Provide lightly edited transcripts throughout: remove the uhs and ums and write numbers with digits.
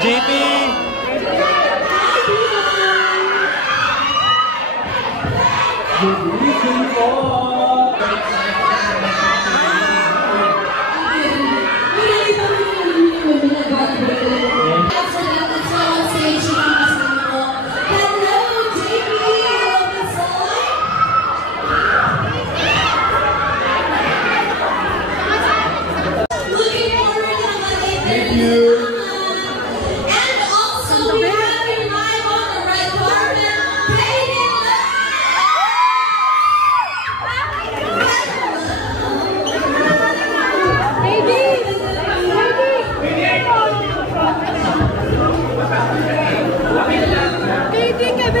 JP!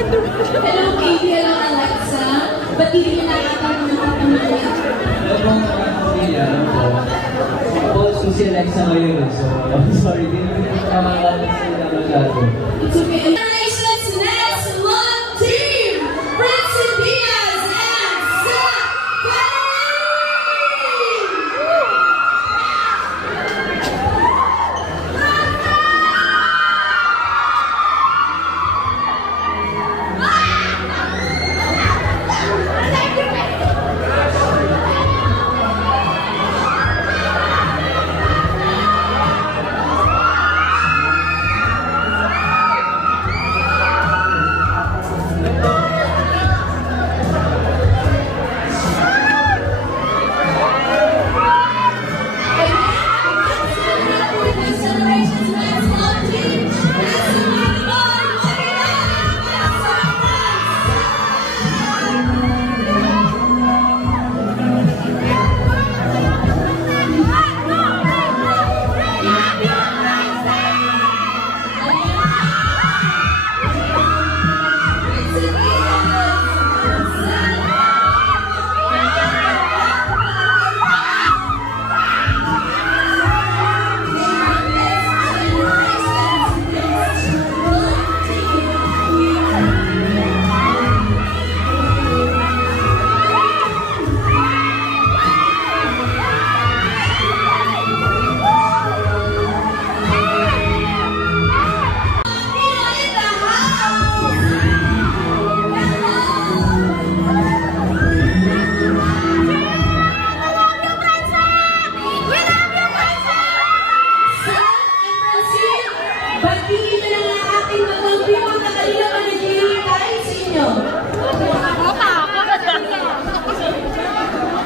Hello, Katie. Hello, Alexa. Ba't hindi nyo nakakatawa ng kapamilya? Boss ko si Alexa ngayon, so I'm sorry, hindi ko nakakatawa sila masyado. It's okay. Generations Next Love Team! Prince Diaz and Zach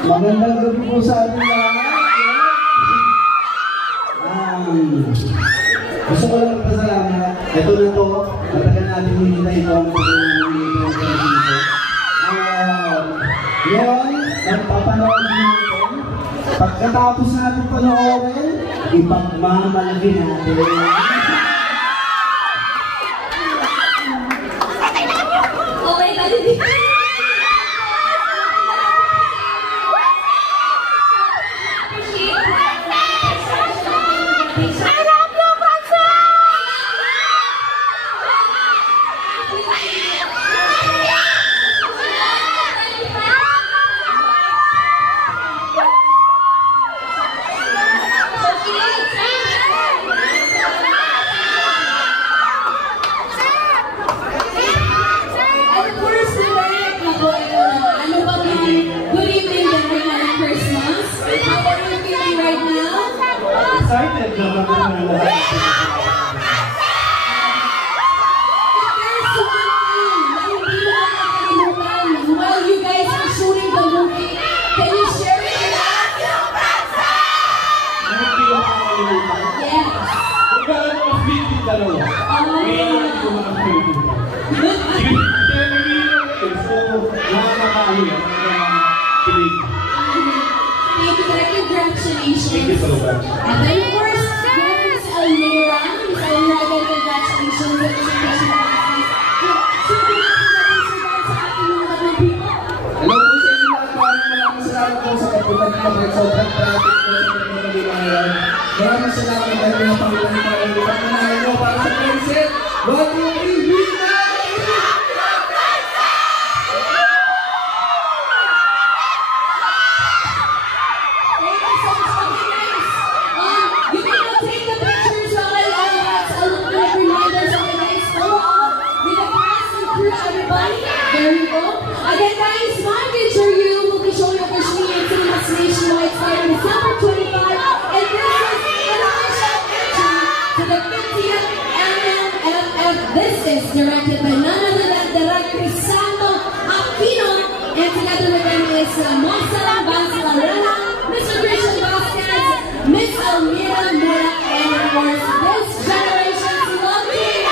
Magandang gabi po sa ating lahat. Gusto ko lang magpasalamat. Ito na to. Matagal natin hinihintay ito ang ngayon, nagpapanood natin. Pagkatapos natin panoorin, ipagmamalaki natin. Okay, tadi. Excited na mag-alala. While you guys are shooting the movie, can you share it with us? Yes. Magkano ang 50 dalawa? Ngayon ko mga 50. So, nakakakaano yan. Thank you, Director. Congratulations. Thank you so much. And then, of course, Miss Almira. Miss Almira, again, congratulations. Hello po sa inyo lahat. Maraming salamat po sa kapunta niyo. Sobrang traffic po sa mga mga ngayon. Maraming salamat dahil mga Panginoon para yung pagmanahin nyo para sa Princess. What do you mean? You can take the pictures while Again, guys, My Future You will be showing up officially in cinemas nationwide starting December 25. And this is an official entry to the 50th MMFF. This is directed by none other than Director Crisanto Aquino. And together with them is Monserrat Valenzuela, Mr. Christian Vasquez, Miss Elmira Mora, and of course, this generation's love team.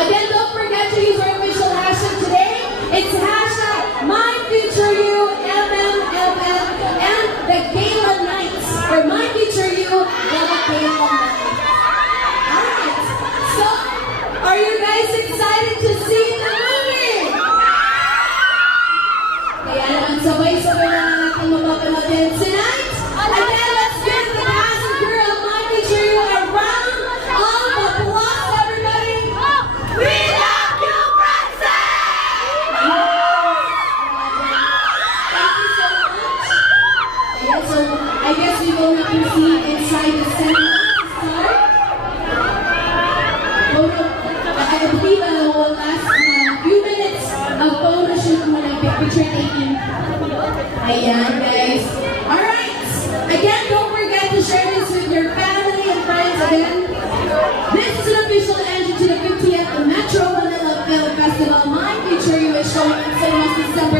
Again, don't forget to use our official hashtag today. It's hashtag MyFutureYouMMFF and the Gala Nights for My Future You and the Gala Nights. Alright, so are you guys excited to see the movie? Kaya naman sabay-sabay na natin mapapanood yan tonight. Again, let's give the cast and crew of My Future You a round of applause, everybody. We love you, Princess! Thank you so much. Ayan, so I guess we will not proceed inside the cinema. Start. I believe we'll last a few minutes of photo shoot muna, picture taking. Ayan, guys. Alright. Again, don't forget to share this with your family and friends. Again, this is an official entry to the 50th Metro Manila Film Festival. My Future You is showing in cinemas December